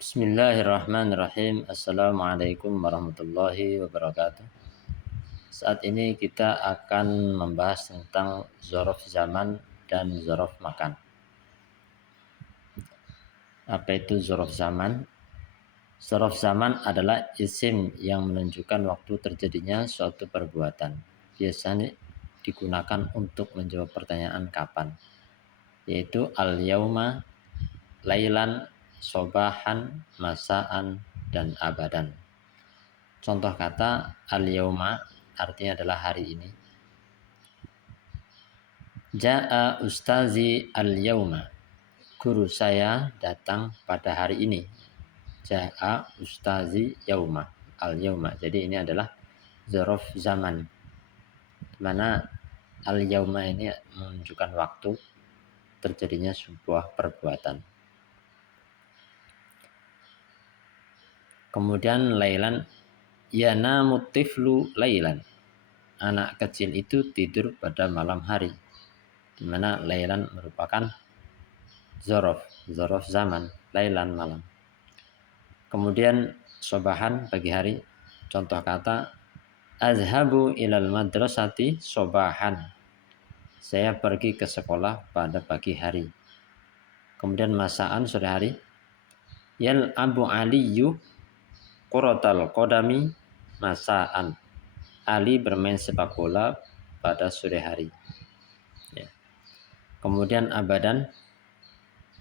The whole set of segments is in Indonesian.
Bismillahirrahmanirrahim. Assalamualaikum warahmatullahi wabarakatuh. Saat ini kita akan membahas tentang zorof zaman dan zorof makan. Apa itu zorof zaman? Zorof zaman adalah isim yang menunjukkan waktu terjadinya suatu perbuatan. Biasanya digunakan untuk menjawab pertanyaan kapan, yaitu al-yauma, lailan, sobahan, masaan, dan abadan. Contoh kata al-yauma artinya adalah hari ini. Ja'a ustazi al-yauma. Guru saya datang pada hari ini. Ja'a ustazi yauma. Al-yauma. Jadi ini adalah zorof zaman. Mana al-yauma ini menunjukkan waktu terjadinya sebuah perbuatan. Kemudian lailan, yanamu tiflu lailan. Anak kecil itu tidur pada malam hari, di mana lailan merupakan zorof zaman, lailan malam. Kemudian sobahan pagi hari, contoh kata azhabu ilal madrasati sobahan. Saya pergi ke sekolah pada pagi hari. Kemudian masaan sore hari, yal abu aliyu quratal qadami masaan. Ali bermain sepak bola pada sore hari. Ya. Kemudian abadan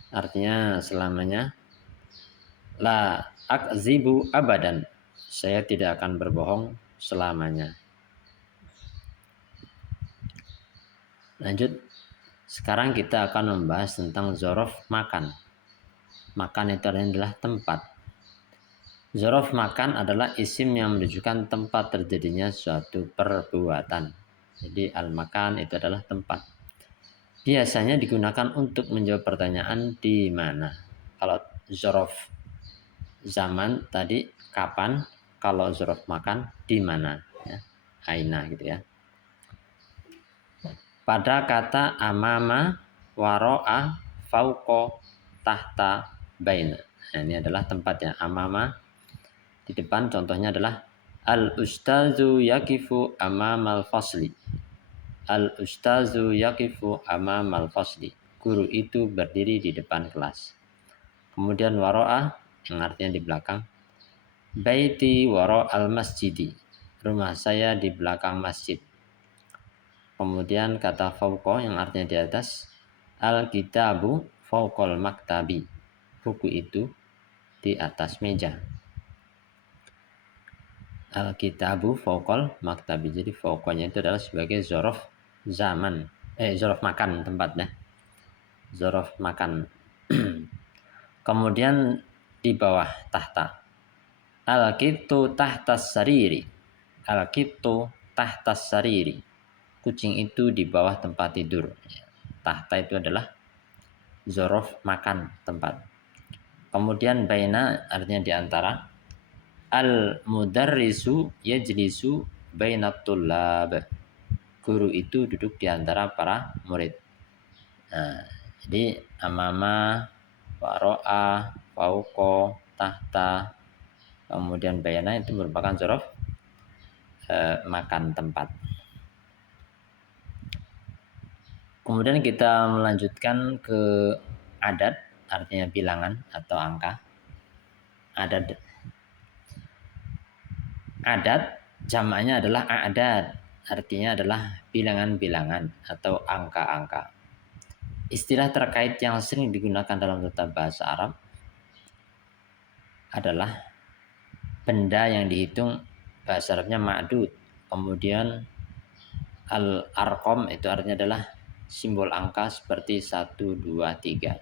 artinya selamanya. La akzibu abadan. Saya tidak akan berbohong selamanya. Lanjut. Sekarang kita akan membahas tentang zorof makan. Makan itu adalah tempat. Zorof makan adalah isim yang menunjukkan tempat terjadinya suatu perbuatan. Jadi al-makan itu adalah tempat. Biasanya digunakan untuk menjawab pertanyaan di mana. Kalau zorof zaman tadi kapan, kalau zorof makan di mana, ya. Aina gitu ya. Pada kata amama, waro'a, fauqo, tahta, baina. Nah, ini adalah tempatnya. Amama di depan, contohnya adalah al-ustazu yakifu amamal fasli. Al-ustazu yakifu amamal fasli. Guru itu berdiri di depan kelas. Kemudian waro'a yang artinya di belakang. Baiti waro al-masjidi. Rumah saya di belakang masjid. Kemudian kata fauqo yang artinya di atas. Al-kitabu fauqol maktabi. Buku itu di atas meja. Al-kitabu fauqol maktabi. Jadi fauqonya itu adalah sebagai zorof zaman. Zorof makan tempatnya. Zorof makan. Kemudian di bawah tahta. Al-kitu tahtas sariri. Al-kitu tahtas sariri. Kucing itu di bawah tempat tidur. Tahta itu adalah zorof makan tempat. Kemudian baina artinya di antara. Al-mudarrisu yajlisu bainat tullab. Guru itu duduk di antara para murid. Nah, jadi amama, waro'a, fauqo, tahta, kemudian baina itu merupakan zorof makan tempat. Kemudian kita melanjutkan ke adat, artinya bilangan atau angka. Adat jamaknya adalah a'dad, artinya adalah bilangan-bilangan atau angka-angka. Istilah terkait yang sering digunakan dalam tata bahasa Arab adalah benda yang dihitung, bahasa Arabnya ma'dud. Kemudian al-arqam itu artinya adalah simbol angka seperti 1, 2, 3.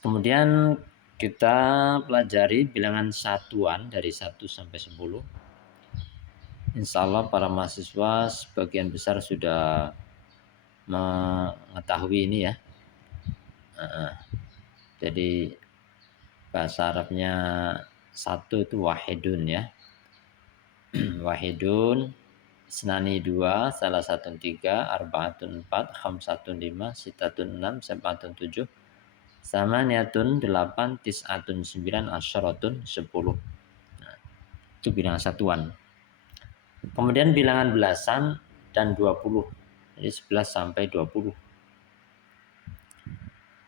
Kemudian kita pelajari bilangan satuan dari 1 sampai 10. Insya Allah para mahasiswa sebagian besar sudah mengetahui ini ya. Jadi bahasa Arabnya 1 itu wahidun ya. Wahidun, senani 2, salah satu 3, arbaatun 4, khamsatun 5, sitatun 6, sab'atun 7, Samaniyatun 8, tis'atun 9, asyaratun 10. Nah, itu bilangan satuan. Kemudian bilangan belasan dan 20. Jadi 11 sampai 20.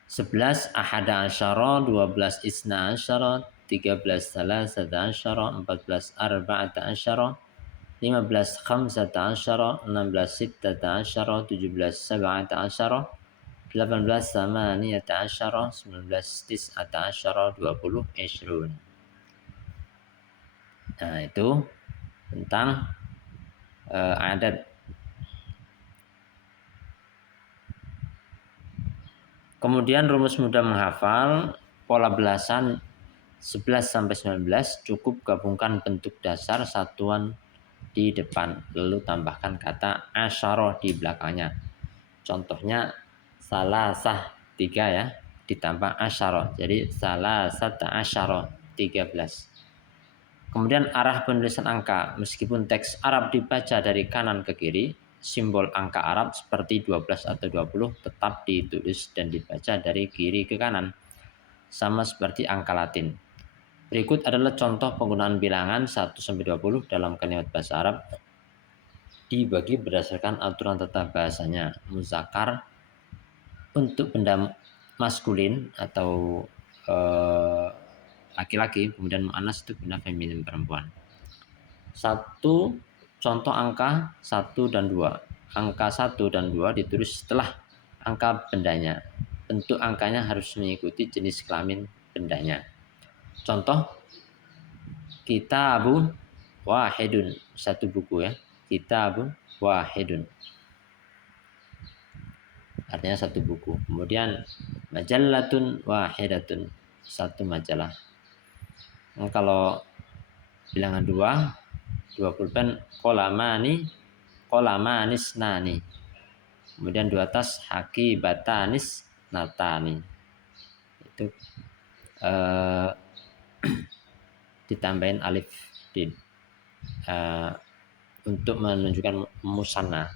11 ahada asyara, 12 isna asyara, 13 salasata asyara, 14 arba'ata asyara, 15 khamsata asyara, 16 sittata asyara, 17 sab'ata asyara, 18 samaniyata asyara, 19 tis'ata asyara, 20 ishrun. Nah, itu tentang adat. Kemudian rumus mudah menghafal, pola belasan 11 sampai 19 cukup gabungkan bentuk dasar satuan di depan, lalu tambahkan kata asyara di belakangnya. Contohnya salasah 3 ya, ditambah asyara. Jadi salasata asyara 13. Kemudian arah penulisan angka, meskipun teks Arab dibaca dari kanan ke kiri, simbol angka Arab seperti 12 atau 20 tetap ditulis dan dibaca dari kiri ke kanan, sama seperti angka Latin. Berikut adalah contoh penggunaan bilangan 1 sampai 20 dalam kalimat bahasa Arab dibagi berdasarkan aturan tata bahasanya. Muzakkar untuk benda maskulin atau laki-laki, kemudian muannas itu benda feminin perempuan. 1 contoh angka 1 dan 2. Angka 1 dan 2 ditulis setelah angka bendanya. Bentuk angkanya harus mengikuti jenis kelamin bendanya. Contoh kitabun wahidun, 1 buku ya. Kitabun wahidun, artinya 1 buku. Kemudian majallatun wahidatun, 1 majalah. Nah, kalau bilangan 2 pulpen kolamanis nani. Kemudian 2 tas haki batanis natani. Itu ditambahin alif din untuk menunjukkan musanna.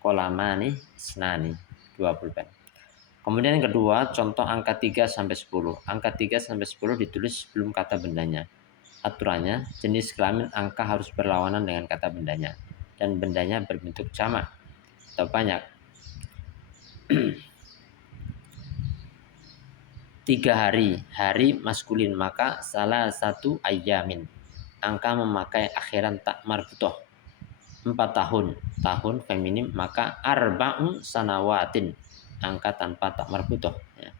Kolamani snani, 2 pulpen. Kemudian yang kedua, contoh angka 3 sampai 10. Angka 3 sampai 10 ditulis sebelum kata bendanya. Aturannya, jenis kelamin angka harus berlawanan dengan kata bendanya dan bendanya berbentuk jamak atau banyak. 3 hari, hari maskulin, maka salah 1 ayamin. Angka memakai akhiran tak marbutoh. 4 tahun, tahun feminim, maka arba'u sanawatin. Angka tanpa tak marbutoh ya.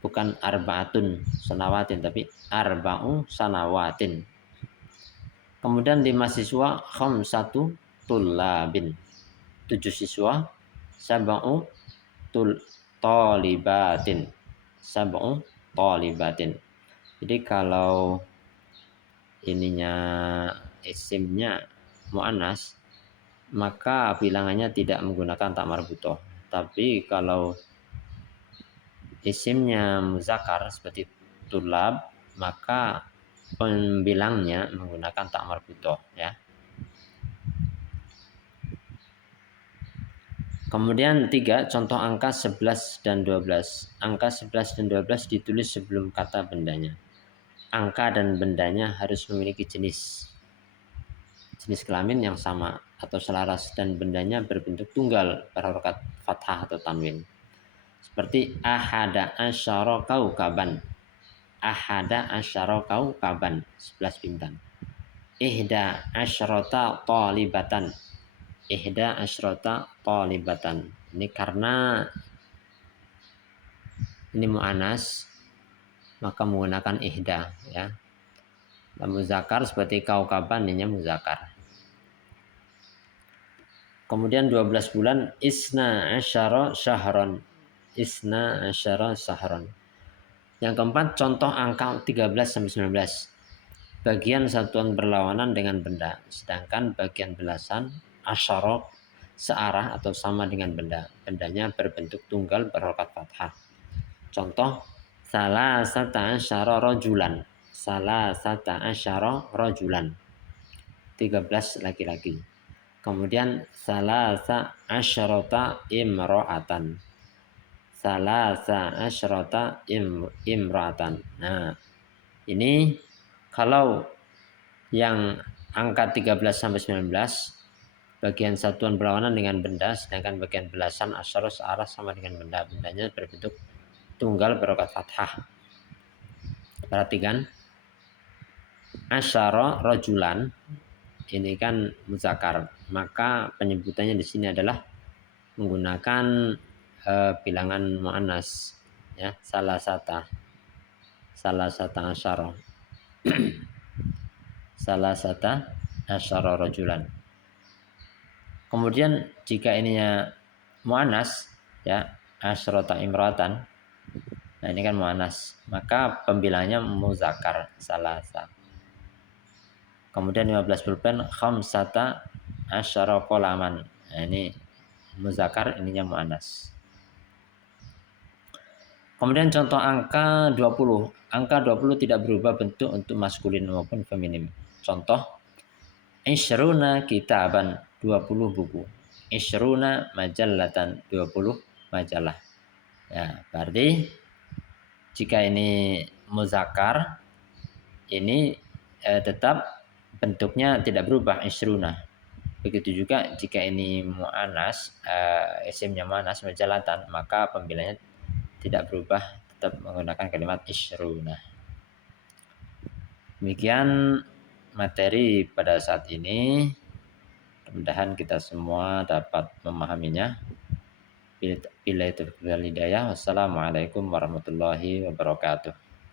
Bukan arba'atun sanawatin, tapi arba'u sanawatin. Kemudian 5 siswa, khamsatu tullabin. 7 siswa, sab'u tolibatin. Sab'u tolibatin. Jadi kalau ininya isimnya muannas, maka bilangannya tidak menggunakan tak marbutoh. Tapi kalau isimnya muzakkar seperti tulab, maka pembilangnya menggunakan tak marbutoh ya. Kemudian 3 contoh angka 11 dan 12. Angka 11 dan 12 ditulis sebelum kata bendanya. Angka dan bendanya harus memiliki jenis kelamin yang sama atau selaras dan bendanya berbentuk tunggal berharokat fathah atau tanwin. Seperti ahada asyara kaukaban. Ahada asyara kaukaban, 11 bintang. Ihda asyrata talibatan. Ihda asyrata talibatan. Ini karena ini mu'anas, maka menggunakan ihda ya. Muzakkar seperti kaukaban, ini muzakkar. Kemudian 12 bulan, isna asyara syahron. Isna asyara syahron. Yang keempat, contoh angka 13 sampai 19. Bagian satuan berlawanan dengan benda, sedangkan bagian belasan asyara searah atau sama dengan benda. Bendanya berbentuk tunggal berharokat fathah. Contoh salasata asyara rajulan. Salasata asyara rajulan, 13 laki-laki. Kemudian salasa asyarata imra'atan. salasa asyrata imratan. Nah, ini kalau yang angka 13 sampai 19 bagian satuan berlawanan dengan benda, sedangkan bagian belasan asyara searah sama dengan benda. Bendanya berbentuk tunggal berokat fathah. Perhatikan, asyara rojulan ini kan muzakkar, maka penyebutannya di sini adalah menggunakan bilangan muannas, ya, salasata asyara salasata asyara rojulan. Kemudian jika ininya muannas, ya, asyrata imratan, nah ini kan muannas, maka pembilangnya muzakkar salasa. Kemudian 15 pulpen khamsata asyara qalaman. Nah ini muzakkar, ininya muannas. Kemudian contoh angka 20. Angka 20 tidak berubah bentuk untuk maskulin maupun feminim. Contoh, isyruna kitaban, 20 buku. Isyruna majallatan, 20 majalah. Ya, berarti jika ini muzakkar, ini tetap bentuknya tidak berubah, isyruna. Begitu juga jika ini mu'anas, isimnya mu'anas majallatan, maka pembilangnya tidak berubah, tetap menggunakan kalimat isyruna. Demikian materi pada saat ini. Mudah-mudahan kita semua dapat memahaminya. Bila itu hidayah. Wassalamualaikum warahmatullahi wabarakatuh.